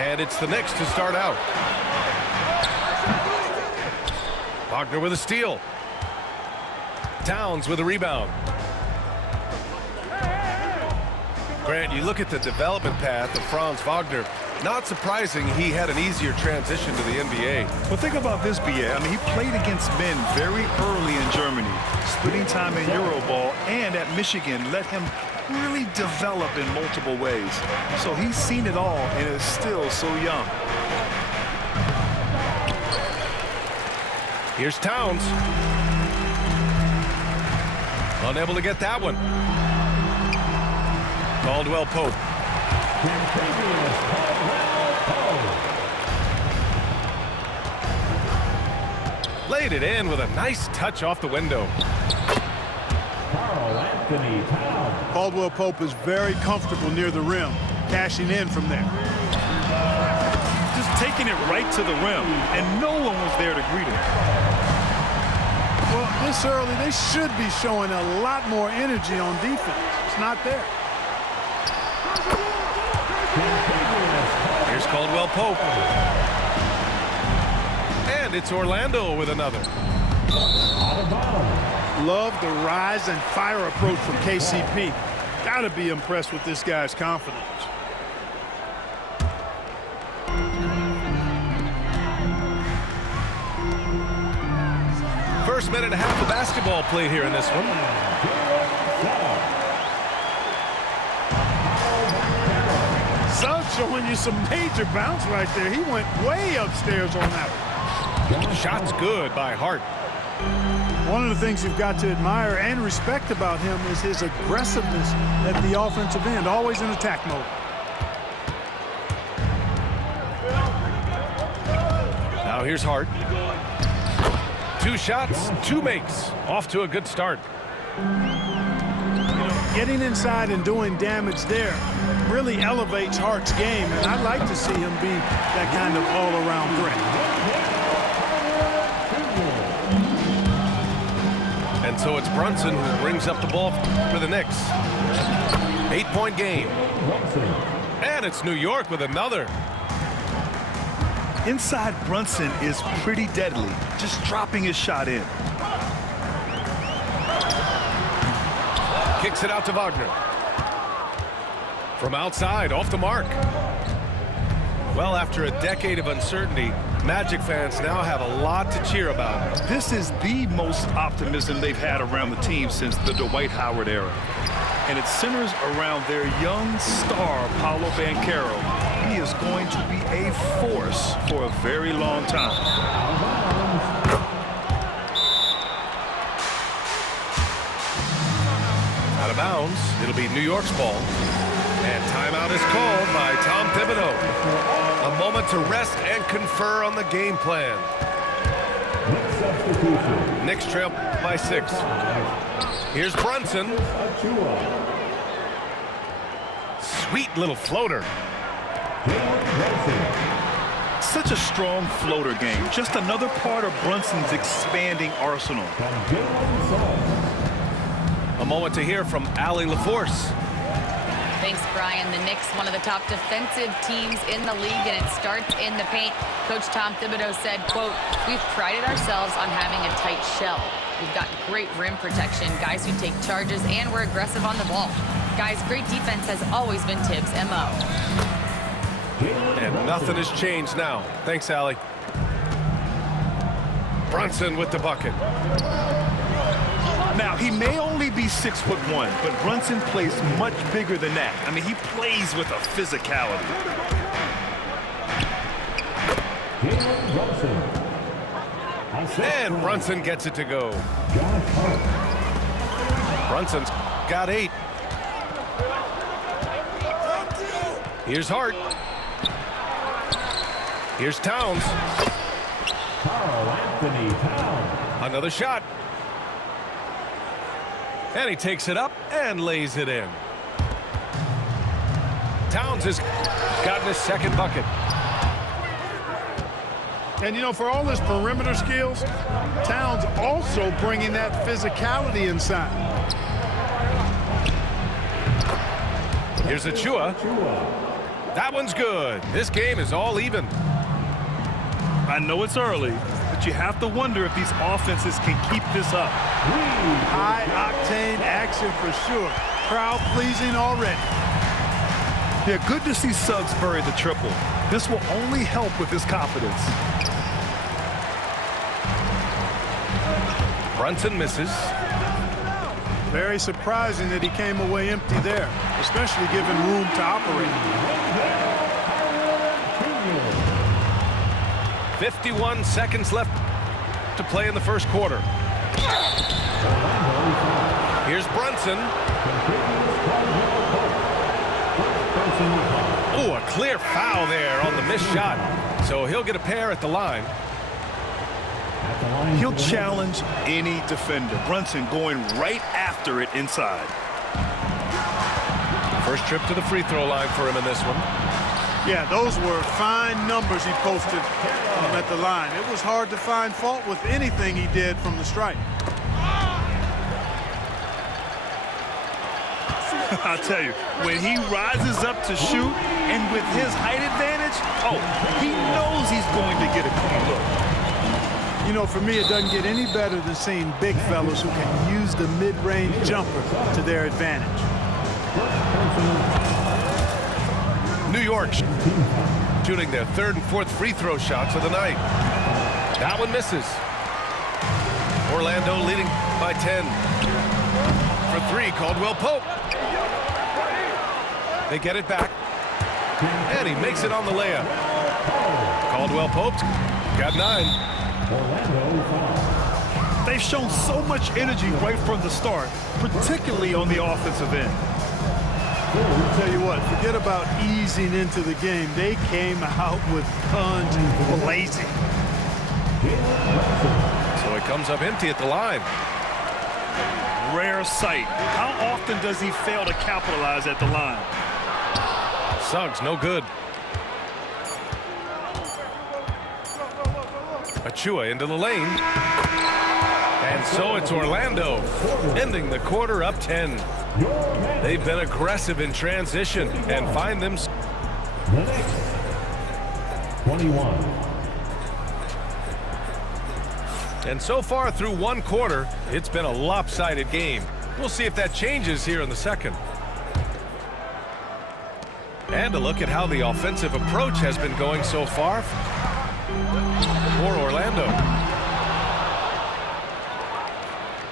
And it's the Knicks to start out. Wagner with a steal. Towns with a rebound. Grant, you look at the development path of Franz Wagner. Not surprising he had an easier transition to the NBA. Well, think about this, B.A. I mean, he played against men very early in Germany, splitting time in Euroball, and at Michigan let him really develop in multiple ways. So he's seen it all and is still so young. Here's Towns. Unable to get that one. Caldwell Pope. Laid it in with a nice touch off the window. Caldwell Pope is very comfortable near the rim, cashing in from there. Just taking it right to the rim, and no one was there to greet him. Well, this early, they should be showing a lot more energy on defense. It's not there. Here's Caldwell Pope. And it's Orlando with another. Love the rise and fire approach from KCP. Got to be impressed with this guy's confidence. First minute and a half of basketball played here in this one. Suggs showing you some major bounce right there. He went way upstairs on that one. Shot's good by Hart. One of the things you've got to admire and respect about him is his aggressiveness at the offensive end, always in attack mode. Now here's Hart. 2 shots, 2 makes. Off to a good start. Getting inside and doing damage there really elevates Hart's game, and I'd like to see him be that kind of all-around threat. And so it's Brunson who brings up the ball for the Knicks. 8-point game. And it's New York with another. Inside Brunson is pretty deadly, just dropping his shot in. Kicks it out to Wagner. From outside, off the mark. Well, after a decade of uncertainty, Magic fans now have a lot to cheer about. This is the most optimism they've had around the team since the Dwight Howard era. And it centers around their young star, Paolo Banchero. He is going to be a force for a very long time. Out of bounds, it'll be New York's ball. And timeout is called by Tom Thibodeau. A moment to rest and confer on the game plan. Knicks trail by 6. Here's Brunson. Sweet little floater. Such a strong floater game. Just another part of Brunson's expanding arsenal. A moment to hear from Allie LaForce. Thanks, Brian. The Knicks, one of the top defensive teams in the league, and it starts in the paint. Coach Tom Thibodeau said, quote, "We've prided ourselves on having a tight shell. We've got great rim protection, guys who take charges, and we're aggressive on the ball. Guys, great defense has always been Tibbs' MO." And nothing has changed now. Thanks, Allie. Brunson with the bucket. Now, he may only be 6'1", but Brunson plays much bigger than that. I mean, he plays with a physicality. And Brunson gets it to go. Brunson's got 8. Here's Hart. Here's Towns. Another shot. And he takes it up and lays it in. Towns has gotten his second bucket. And, you know, for all his perimeter skills, Towns also bringing that physicality inside. Here's Achua. That one's good. This game is all even. I know it's early, but you have to wonder if these offenses can keep this up. High-octane action for sure. Crowd pleasing already. Yeah, good to see Suggs bury the triple. This will only help with his confidence. Brunson misses. Very surprising that he came away empty there, especially given room to operate. 51 seconds left to play in the first quarter. Here's Brunson. Oh, a clear foul there on the missed shot. So he'll get a pair at the line. He'll challenge any defender. Brunson going right after it inside. First trip to the free throw line for him in this one. Yeah, those were fine numbers he posted at the line. It was hard to find fault with anything he did from the stripe. I'll tell you, when he rises up to shoot and with his height advantage, oh, he knows he's going to get a clean look. You know, for me, it doesn't get any better than seeing big fellas who can use the mid-range jumper to their advantage. New York shooting their third and fourth free throw shots of the night. That one misses. Orlando leading by 10. For three, Caldwell Pope. They get it back. And he makes it on the layup. Caldwell Pope's got 9. They've shown so much energy right from the start, particularly on the offensive end. I'll tell you what, forget about easing into the game. They came out with guns and blazing. So he comes up empty at the line. Rare sight. How often does he fail to capitalize at the line? Suggs, no good. Achua into the lane. And so it's Orlando, ending the quarter up 10. They've been aggressive in transition and find them. 21. And so far through one quarter, it's been a lopsided game. We'll see if that changes here in the second. And a look at how the offensive approach has been going so far for Orlando.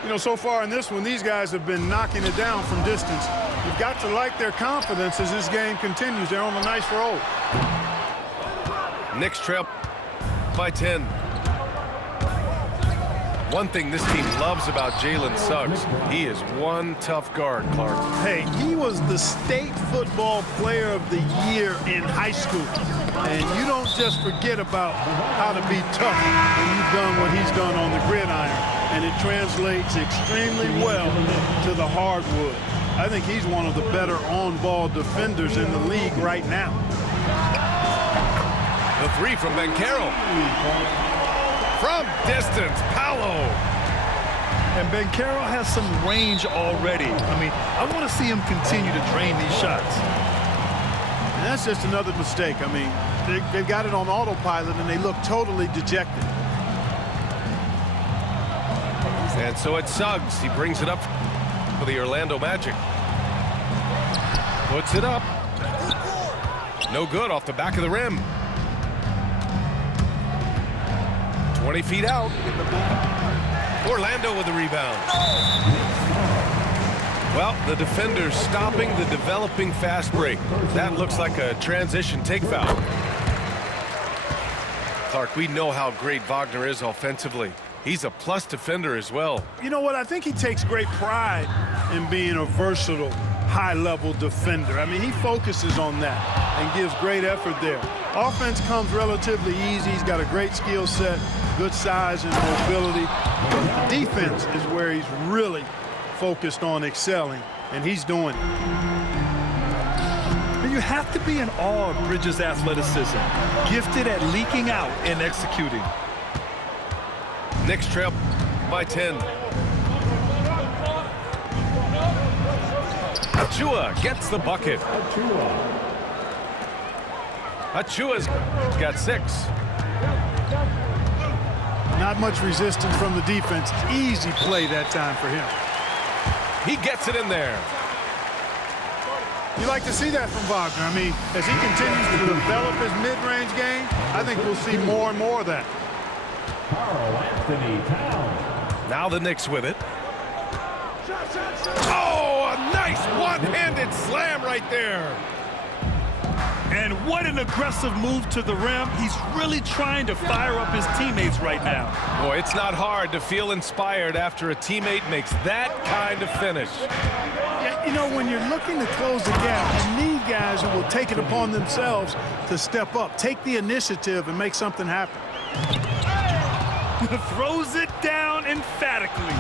You know, so far in this one, these guys have been knocking it down from distance. You've got to like their confidence as this game continues. They're on a nice roll. Knicks trail by 10. One thing this team loves about Jalen Suggs, he is one tough guard, Clark. Hey, he was the state football player of the year in high school. And you don't just forget about how to be tough when you've done what he's done on the gridiron. And it translates extremely well to the hardwood. I think he's one of the better on-ball defenders in the league right now. The three from Banchero. From distance, Paolo. And Banchero has some range already. I mean, I want to see him continue to drain these shots. And that's just another mistake. I mean, they've got it on autopilot, and they look totally dejected. And so it's Suggs. He brings it up for the Orlando Magic. Puts it up. No good off the back of the rim. 20 feet out. Orlando with the rebound. Well, the defender's stopping the developing fast break. That looks like a transition take foul. Clark, we know how great Wagner is offensively. He's a plus defender as well. You know what? I think he takes great pride in being a versatile, high-level defender. I mean, he focuses on that and gives great effort there. Offense comes relatively easy. He's got a great skill set, good size and mobility. But the defense is where he's really focused on excelling, and he's doing it. And you have to be in awe of Bridges' athleticism, gifted at leaking out and executing. Knicks trail by 10. Achua gets the bucket. Achua's got 6. Not much resistance from the defense. Easy play that time for him. He gets it in there. You like to see that from Wagner. I mean, as he continues to develop his mid-range game, I think we'll see more and more of that. Now the Knicks with it. Oh, a nice one-handed slam right there. And what an aggressive move to the rim. He's really trying to fire up his teammates right now. Boy, it's not hard to feel inspired after a teammate makes that kind of finish. Yeah, you know, when you're looking to close the gap, you need guys who will take it upon themselves to step up, take the initiative, and make something happen. Throws it down emphatically.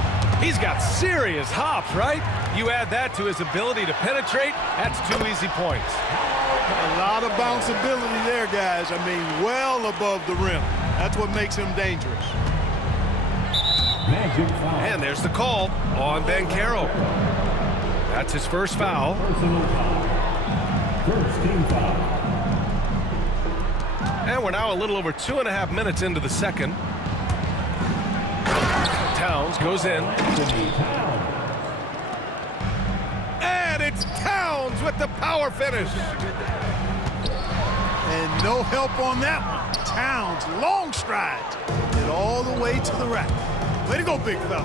He's got serious hops, right? You add that to his ability to penetrate, that's 2 easy points. A lot of bounceability there, guys. I mean, well above the rim. That's what makes him dangerous. And there's the call on Banchero. That's his first foul. First team foul. And we're now a little over 2.5 minutes into the second. Towns goes in. And it's Towns with the power finish. And no help on that one. Towns, long strides. Get all the way to the rack. Way to go, big fella.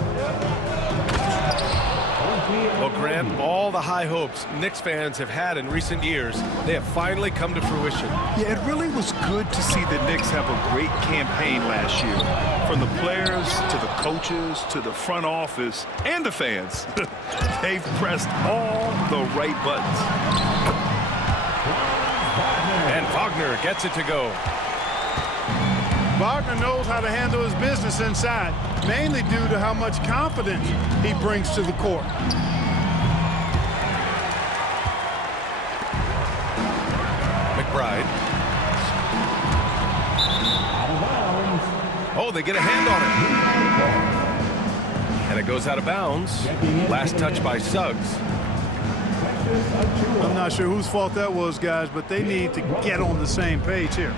Well, Grant, all the high hopes Knicks fans have had in recent years, they have finally come to fruition. Yeah, it really was good to see the Knicks have a great campaign last year. From the players to the coaches to the front office and the fans. They've pressed all the right buttons. And Wagner gets it to go. Wagner knows how to handle his business inside, mainly due to how much confidence he brings to the court. McBride. Oh, they get a hand on it. And it goes out of bounds. Last touch by Suggs. I'm not sure whose fault that was, guys, but they need to get on the same page here.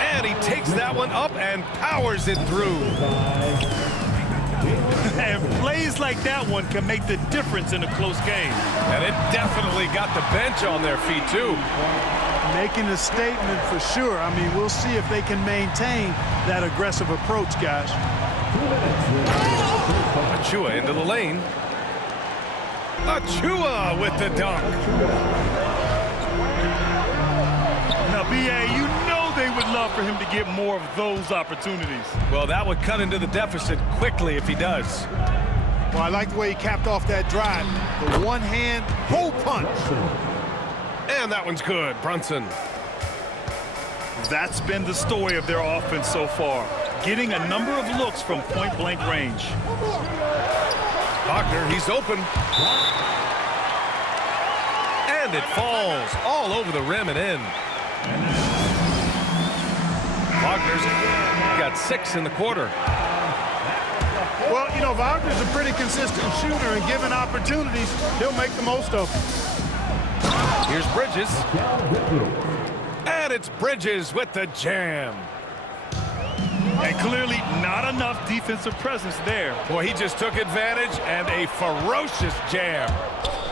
And he takes that one up and powers it through. And plays like that one can make the difference in a close game. And it definitely got the bench on their feet, too. Making a statement for sure. I mean, we'll see if they can maintain that aggressive approach, guys. Achua into the lane. Achua with the dunk. Now, B.A., you know they would love for him to get more of those opportunities. Well, that would cut into the deficit quickly if he does. Well, I like the way he capped off that drive. The one-hand hole punch. And that one's good, Brunson. That's been the story of their offense so far, getting a number of looks from point-blank range. Wagner, he's open. And it falls all over the rim and in. Wagner's got 6 in the quarter. Well, you know, Wagner's a pretty consistent shooter, and given opportunities, he'll make the most of them. Here's Bridges. And it's Bridges with the jam. And clearly not enough defensive presence there. Boy, he just took advantage and a ferocious jam.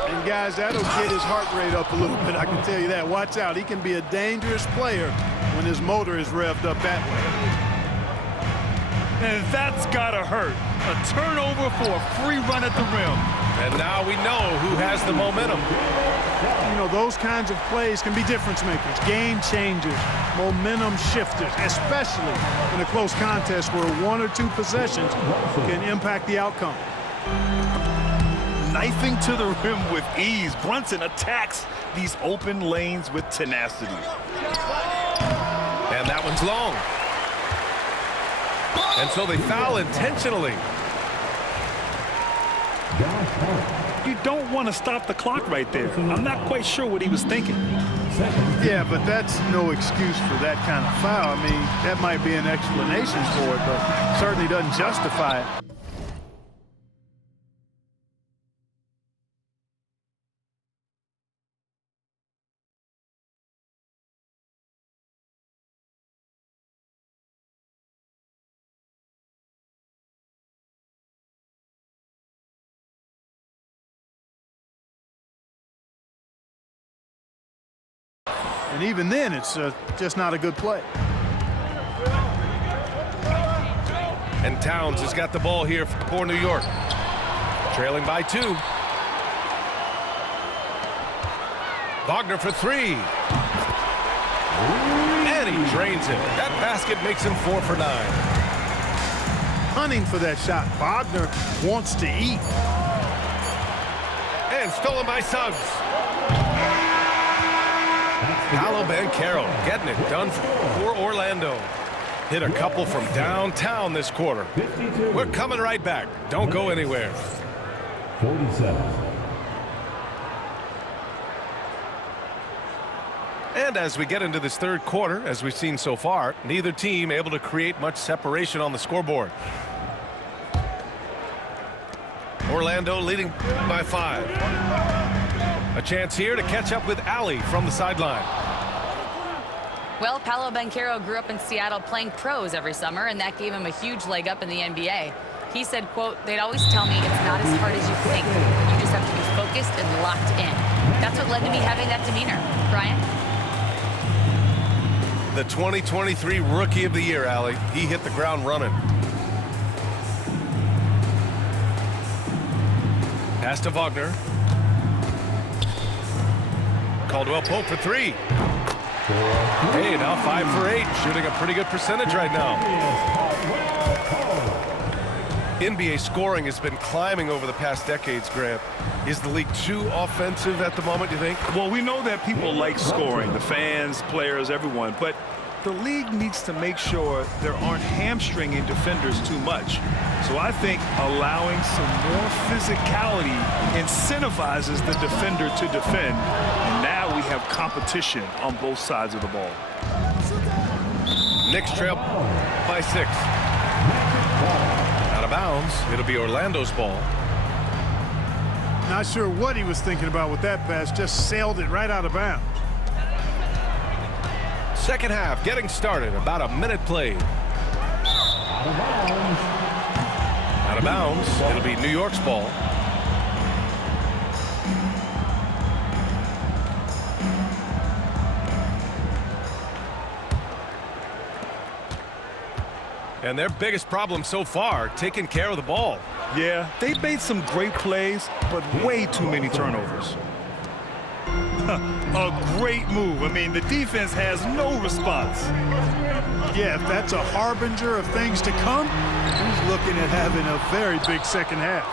And, guys, that'll get his heart rate up a little bit, I can tell you that. Watch out. He can be a dangerous player when his motor is revved up that way. And that's got to hurt. A turnover for a free run at the rim. And now we know who has the momentum. You know, those kinds of plays can be difference makers, game changers, momentum shifters, especially in a close contest where 1 or 2 possessions can impact the outcome. Knifing to the rim with ease, Brunson attacks these open lanes with tenacity. And that one's long. And so they foul intentionally. You don't want to stop the clock right there. I'm not quite sure what he was thinking. Yeah, but that's no excuse for that kind of foul. I mean, that might be an explanation for it, but certainly doesn't justify it. And even then, it's just not a good play. And Towns has got the ball here for New York. Trailing by 2. Wagner for 3. And he drains it. That basket makes him 4 for 9. Hunting for that shot. Wagner wants to eat. And stolen by Suggs. Paolo Banchero getting it done for Orlando. Hit a couple from downtown this quarter. We're coming right back. Don't go anywhere. 47. And as we get into this third quarter, as we've seen so far, neither team able to create much separation on the scoreboard. Orlando leading by 5. A chance here to catch up with Allie from the sideline. Well, Paolo Banchero grew up in Seattle playing pros every summer, and that gave him a huge leg up in the NBA. He said, quote, "They'd always tell me it's not as hard as you think. You just have to be focused and locked in." That's what led to me having that demeanor. Brian? The 2023 Rookie of the Year, Allie. He hit the ground running. Pass to Wagner. Caldwell Pope for 3. Hey, now 5 for 8. Shooting a pretty good percentage right now. NBA scoring has been climbing over the past decades, Grant. Is the league too offensive at the moment, do you think? Well, we know that people like scoring, the fans, players, everyone, but the league needs to make sure there aren't hamstringing defenders too much. So I think allowing some more physicality incentivizes the defender to defend. And now we have competition on both sides of the ball. Knicks trail by 6. Out of bounds. It'll be Orlando's ball. Not sure what he was thinking about with that pass. Just sailed it right out of bounds. Second half getting started. About a minute played. Out of bounds. It'll be New York's ball. And their biggest problem so far, taking care of the ball. Yeah, they made some great plays, but way too many turnovers. A great move. I mean, the defense has no response. Yeah, if that's a harbinger of things to come, he's looking at having a very big second half.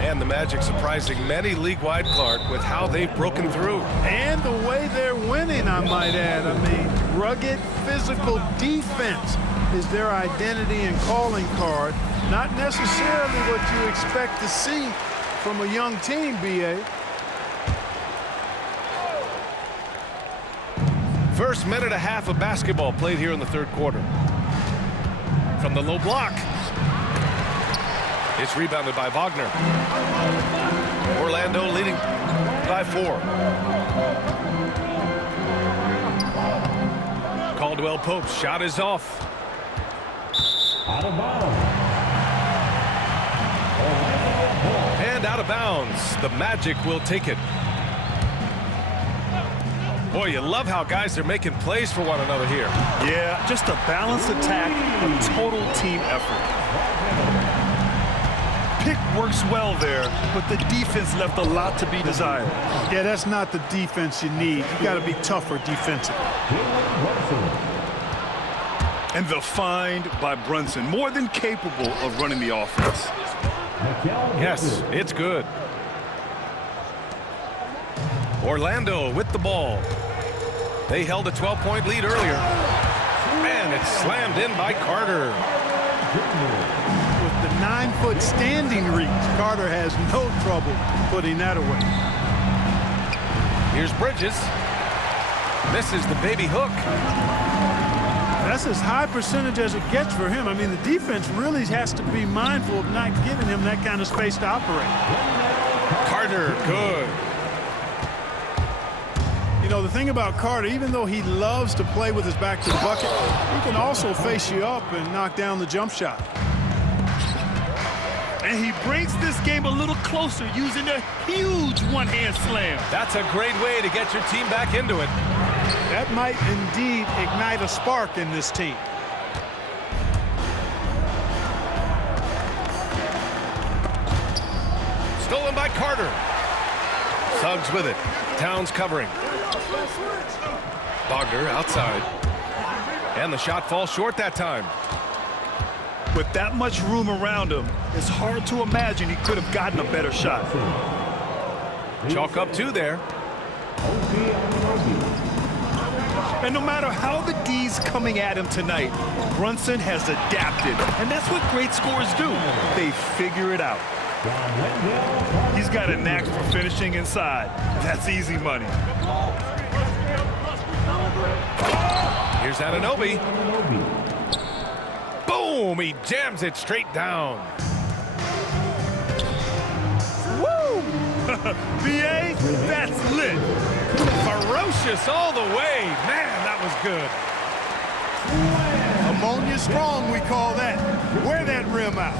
And the Magic surprising many league-wide, Clark, with how they've broken through. And the way they're winning, I might add. I mean, rugged physical defense is their identity and calling card. Not necessarily what you expect to see from a young team, B.A. First minute and a half of basketball played here in the third quarter. From the low block. It's rebounded by Wagner. Orlando leading by 4. Caldwell Pope's shot is off. Out of bounds. And out of bounds. The Magic will take it. Boy, you love how guys are making plays for one another here. Yeah, just a balanced attack, a total team effort. Pick works well there, but the defense left a lot to be desired. Yeah, that's not the defense you need. You got to be tougher defensively. And the find by Brunson, more than capable of running the offense. Yes, it's good. Orlando with the ball. They held a 12-point lead earlier. Man, it's slammed in by Carter. With the 9-foot standing reach, Carter has no trouble putting that away. Here's Bridges. Misses the baby hook. That's as high percentage as it gets for him. I mean, the defense really has to be mindful of not giving him that kind of space to operate. Carter, good. You know, the thing about Carter, even though he loves to play with his back to the bucket, he can also face you up and knock down the jump shot. And he brings this game a little closer using a huge one-hand slam. That's a great way to get your team back into it. That might indeed ignite a spark in this team. Stolen by Carter. Suggs with it. Towns covering. Bogner outside. And the shot falls short that time. With that much room around him, it's hard to imagine he could have gotten a better shot. Chalk up 2 there. And no matter how the D's coming at him tonight, Brunson has adapted. And that's what great scorers do. They figure it out. He's got a knack for finishing inside. That's easy money. Here's Anunoby. Boom! He jams it straight down. Woo! BA, that's lit. Ferocious all the way. Man, that was good. Ammonia strong, we call that. Wear that rim out.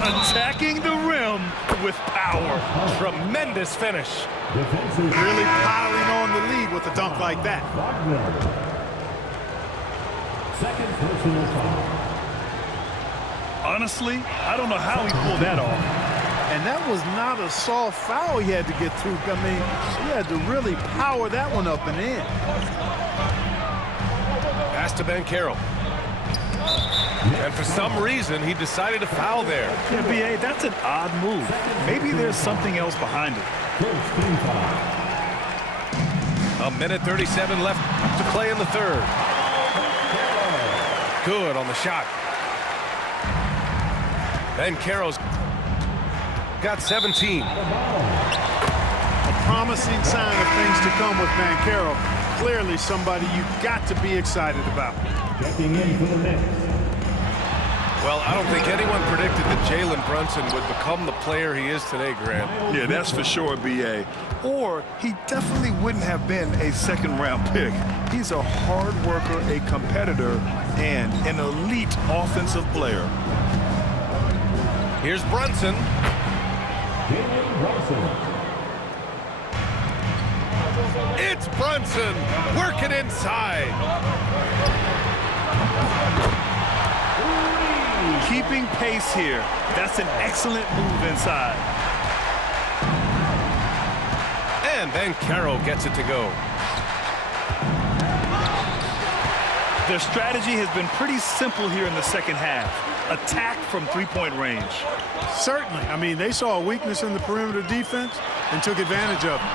Attacking the rim with power. Tremendous finish. Really piling on the lead with a dunk like that. Second personal foul. Honestly, I don't know how he pulled that off. And that was not a soft foul he had to get through. I mean, he had to really power that one up and in. Pass to Banchero. And for some reason, he decided to foul there. Yeah, BA, that's an odd move. Maybe there's something else behind it. First team foul. A minute 37 left to play in the third. Good on the shot. Banchero's got 17. A promising sign of things to come with Banchero. Clearly somebody you've got to be excited about. Checking in for the Knicks. Well, I don't think anyone predicted that Jalen Brunson would become the player he is today, Grant. Yeah, that's for sure, BA. Or he definitely wouldn't have been a second-round pick. He's a hard worker, a competitor, and an elite offensive player. Here's Brunson. Jalen Brunson. It's Brunson working inside. Keeping pace here. That's an excellent move inside. And Banchero gets it to go. Their strategy has been pretty simple here in the second half. Attack from three-point range. Certainly. I mean, they saw a weakness in the perimeter defense and took advantage of it.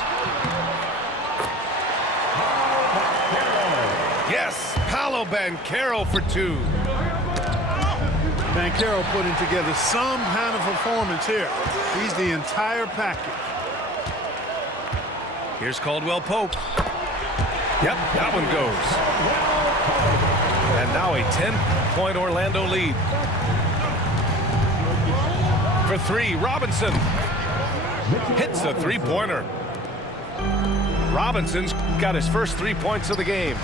Yes, Paolo Banchero for 2. Banchero putting together some kind of performance here. He's the entire package. Here's Caldwell Pope. Yep, that one goes. And now a 10-point Orlando lead. For 3, Robinson. Hits a three-pointer. Robinson's got his first 3 points of the game.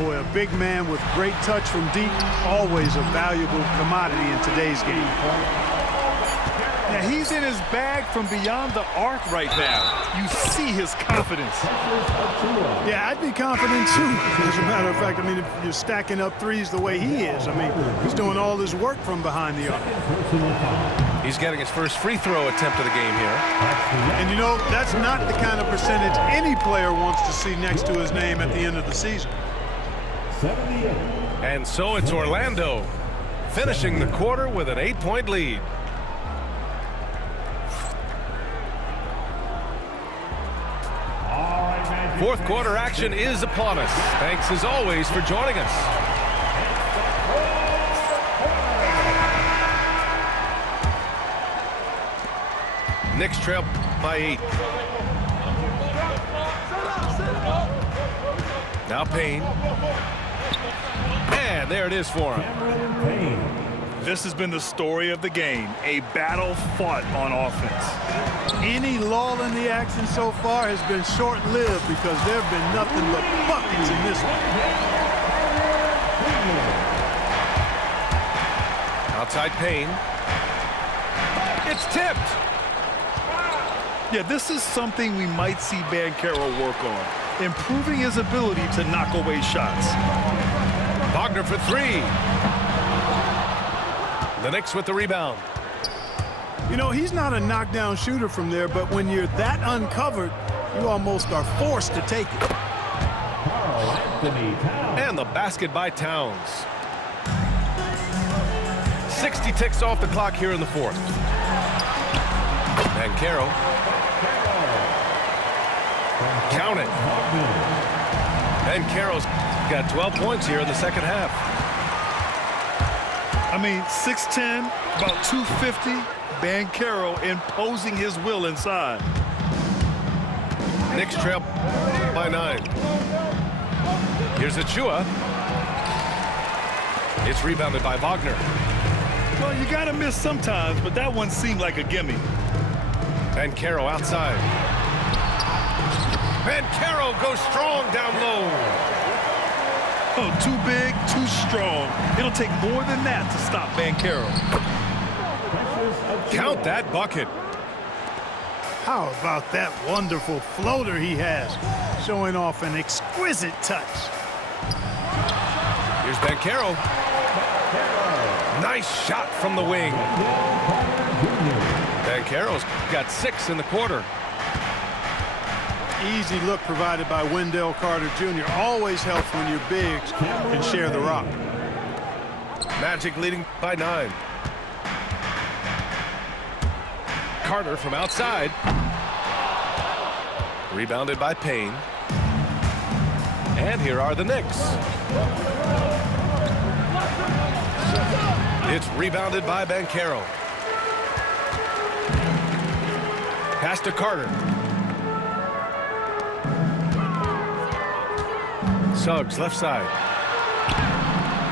Boy, a big man with great touch from deep, always a valuable commodity in today's game. Now, he's in his bag from beyond the arc right now. You see his confidence. Yeah, I'd be confident too. As a matter of fact, I mean, if you're stacking up threes the way he is, I mean, he's doing all his work from behind the arc. He's getting his first free throw attempt of the game here. And you know, that's not the kind of percentage any player wants to see next to his name at the end of the season. 78. And so it's Orlando finishing the quarter with an 8-point lead. Fourth quarter action is upon us. Thanks as always for joining us. Knicks trail by 8. Now Payne. And there it is for him. This has been the story of the game, a battle fought on offense. Any lull in the action so far has been short-lived because there have been nothing but buckets in this one. Outside Payne. It's tipped. Yeah, this is something we might see Banchero work on, improving his ability to knock away shots. Wagner for three. The Knicks with the rebound. You know, he's not a knockdown shooter from there, but when you're that uncovered, you almost are forced to take it. And the basket by Towns. 60 ticks off the clock here in the fourth. Banchero. Count it. Banchero's got 12 points here in the second half. I mean, 6'10", about 250. Banchero imposing his will inside. Knicks trail by 9. Here's Achua. It's rebounded by Wagner. Well, you got to miss sometimes, but that one seemed like a gimme. Banchero outside. Banchero goes strong down low. Oh, too big, too strong. It'll take more than that to stop Banchero. Count that bucket. How about that wonderful floater he has, showing off an exquisite touch. Here's Banchero. Nice shot from the wing. Banchero's got 6 in the quarter. Easy look provided by Wendell Carter Jr. Always helps when your bigs can share the rock. Magic leading by 9. Carter from outside. Rebounded by Payne. And here are the Knicks. It's rebounded by Banchero. Pass to Carter. Suggs left side.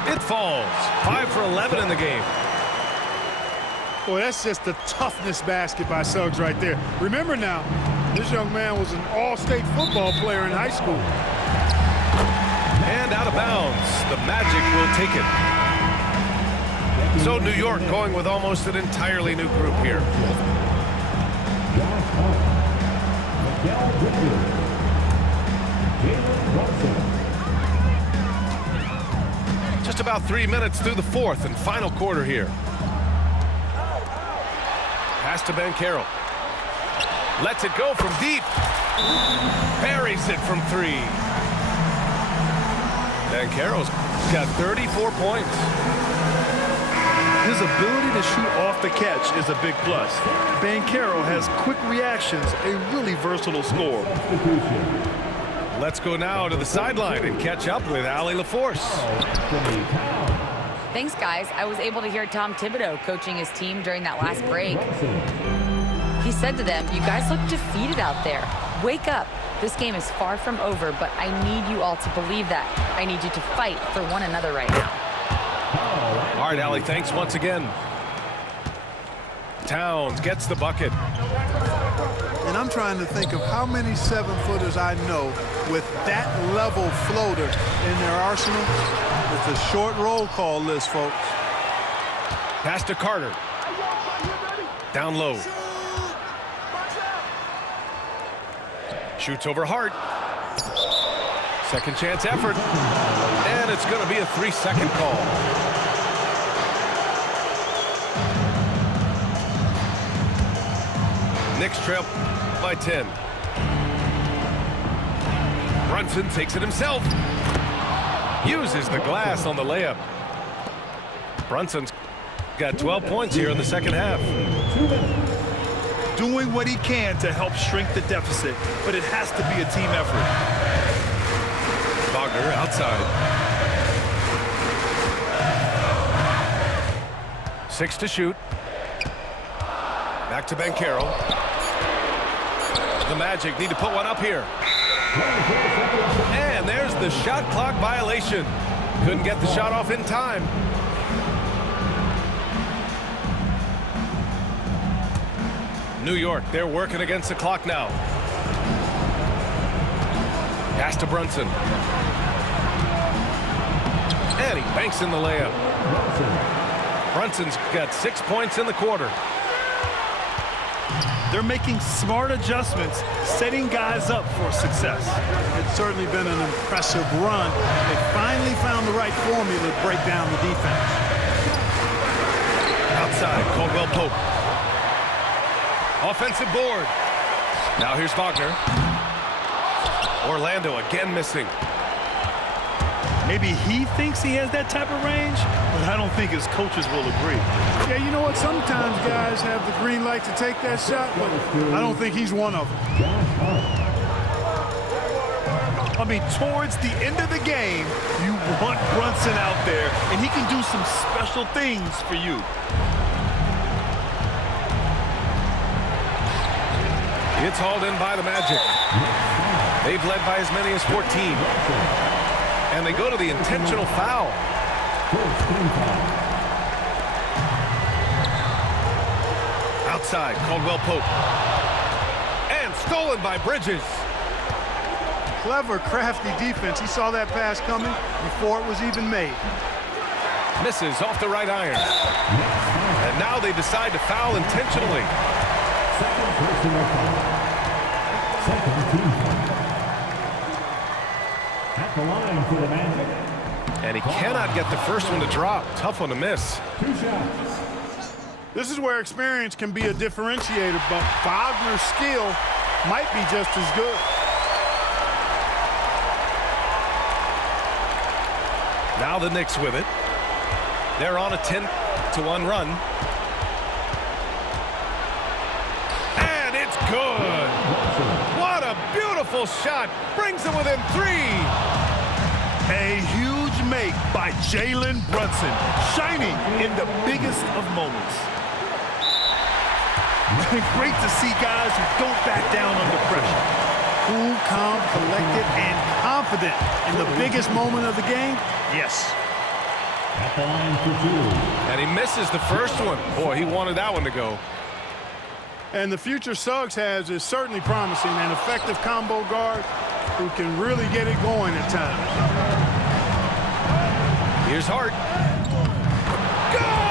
It falls. 5 for 11 in the game. Boy, that's just a toughness basket by Suggs right there. Remember now, this young man was an all-state football player in high school. And out of bounds. The Magic will take it. So New York going with almost an entirely new group here. Just about 3 minutes through the fourth and final quarter here. Pass to Banchero. Lets it go from deep. Buries it from 3. Banchero's got 34 points. His ability to shoot off the catch is a big plus. Banchero has quick reactions, a really versatile scorer. Let's go now to the sideline and catch up with Allie LaForce. Thanks, guys. I was able to hear Tom Thibodeau coaching his team during that last break. He said to them, "You guys look defeated out there. Wake up. This game is far from over, but I need you all to believe that. I need you to fight for one another right now." All right, Allie, thanks once again. Towns gets the bucket. And I'm trying to think of how many 7-footers I know with that level floater in their arsenal. It's a short roll call list, folks. Pass to Carter. Down low. Shoots over Hart. Second chance effort. And it's going to be a 3-second call. Knicks trail by 10. Brunson takes it himself. Uses the glass on the layup. Brunson's got 12 points here in the second half. Doing what he can to help shrink the deficit, but it has to be a team effort. Wagner outside. 6 to shoot. Back to Banchero. The Magic need to put one up here. And there's the shot clock violation. Couldn't get the shot off in time. New York, they're working against the clock now. Pass to Brunson. And he banks in the layup. Brunson's got 6 points in the quarter. They're making smart adjustments, setting guys up for success. It's certainly been an impressive run. They finally found the right formula to break down the defense. Outside, Caldwell Pope. Offensive board. Now here's Wagner. Orlando again missing. Maybe he thinks he has that type of range, but I don't think his coaches will agree. Yeah, you know what? Sometimes guys have the green light to take that shot, but I don't think he's one of them. I mean, towards the end of the game, you want Brunson out there, and he can do some special things for you. It's hauled in by the Magic. They've led by as many as 14. And they go to the intentional foul. Outside, Caldwell Pope. And stolen by Bridges. Clever, crafty defense. He saw that pass coming before it was even made. Misses off the right iron. And now they decide to foul intentionally. Second personal foul. Second team foul. At the line for the Magic. And he cannot get the first one to drop. Tough one to miss. 2 shots. This is where experience can be a differentiator, but Wagner's skill might be just as good. Now the Knicks with it. They're on a 10-1 run. And it's good. What a beautiful shot. Brings them within 3. A huge make by Jalen Brunson, shining in the biggest of moments. Great to see guys who don't back down under pressure. Cool, calm, collected, and confident in the biggest moment of the game. Yes. At the line for 2. And he misses the first one. Boy, he wanted that one to go. And the future Suggs has is certainly promising, an effective combo guard who can really get it going at times. Here's Hart. Good!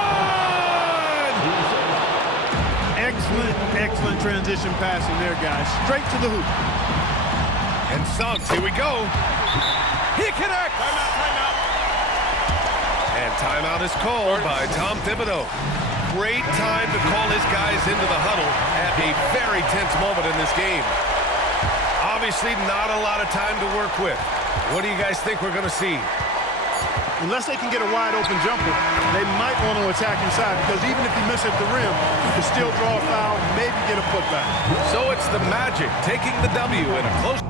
Excellent transition passing there, guys. Straight to the hoop. And Suggs, here we go. He connects! Timeout. And timeout is called by Tom Thibodeau. Great time to call his guys into the huddle at a very tense moment in this game. Obviously, not a lot of time to work with. What do you guys think we're going to see? Unless they can get a wide-open jumper, they might want to attack inside, because even if you miss at the rim, you can still draw a foul and maybe get a putback. So it's the Magic taking the W in a close